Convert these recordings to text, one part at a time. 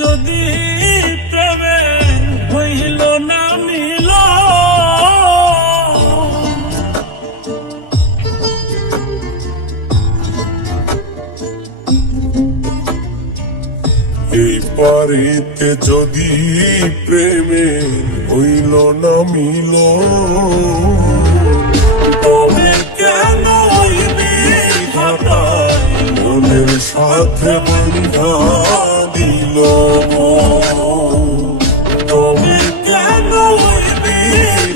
যদি প্রেমে হইল না মিল, এই পারিতে যদি প্রেমে হইল না মিল, তবে কেন হইবি ঘটাই মনের সাথে বন্ধা দিল, তবে কেন হইবি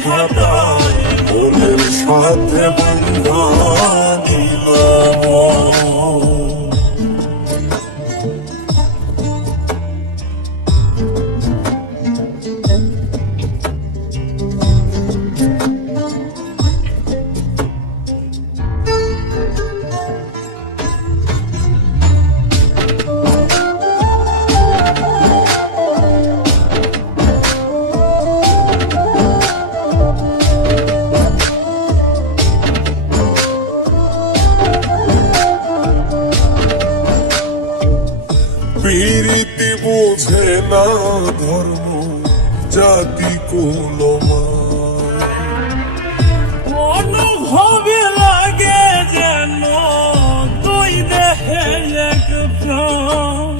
ঘটাই মনের সাথে বন্ধা দিল। প্রীতি বোঝে না ধর্ম জাতি কুলমান, অনুভবে লাগে যেন দুই দেহে এক প্রাণ।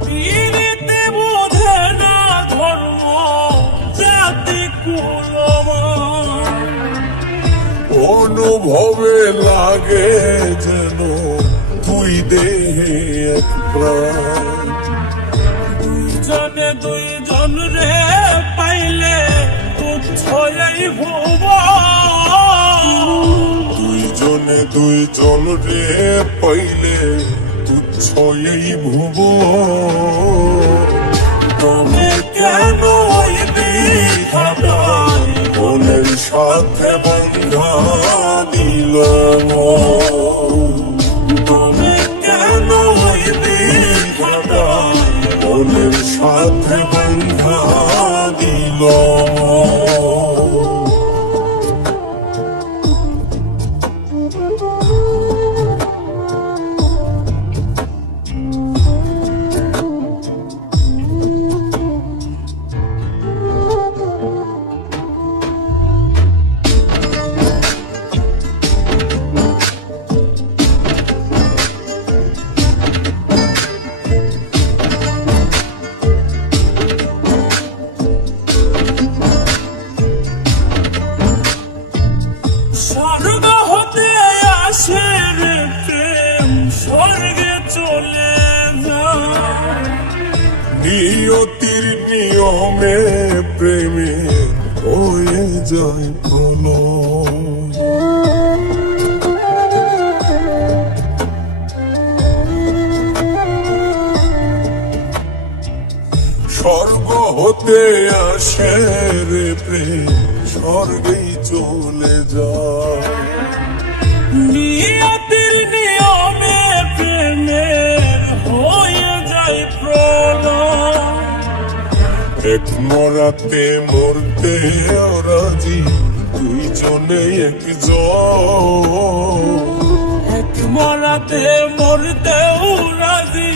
প্রীতি বোঝে না ধর্ম জাতি কুলমান, অনুভবে লাগে যেন দুই দেহে এক প্রাণ। দুইজনে দুইজন রে পাইলে তুচ্ছ এই ভুব, দুইজনে দুইজন রে পাইলে তুচ্ছ এই ভুব, তবে কেন হইবি ঘটাই মনের সাথে বন্ধা দিল, তবে কেন হইবি ঘটাই মনের সাথে বন্ধা দিল। স্বর্গ হতে আসে রে প্রেম, স্বর্গে চলে যায়। নিয়তির নিয়মে প্রেমে হয়ে যায় প্রলয়, স্বর্গ হতে আসে রে প্রেম, স্বর্গেই চলে যায়। নিয়তির নিয়মে প্রেমের হয়ে যায় প্রলয়, এক মরাতে মরতে রাজি দুইজনে একজন, এক মরাতে মরতেও রাজি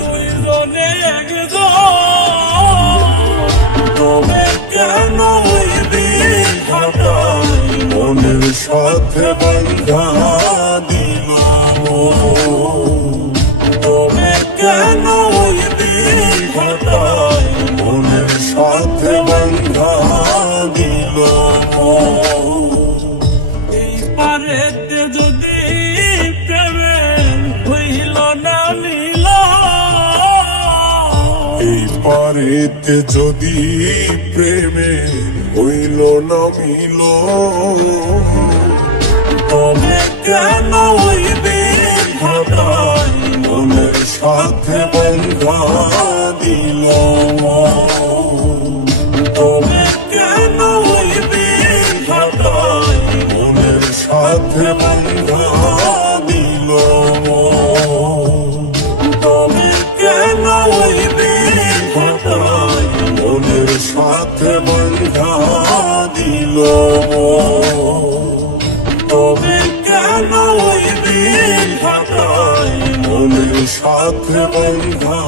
দুইজনে একজন, তবে কেন হইবি ঘটাই মনের সাথে বন্ধা দিল, তবে কেন হইবি ঘটাই মনের সাথে বন্ধা দিল। এই পারেতে যদি প্রেমে হইল না মিল, পারেতে যদি প্রেমে হইল না মিল, তবে কেন ওই দিন ঘটাই মনের সাথে বন্ধা দিল। তবে কেন ওই দিন ঘটাই মনের সাথে বন্ধা দিল। তবে কেন ওই দিন ঘটাই মনের সাথে বন্ধা দিল। তবে কেন ওই দিন ঘটাই মনের সাথে বন্ধা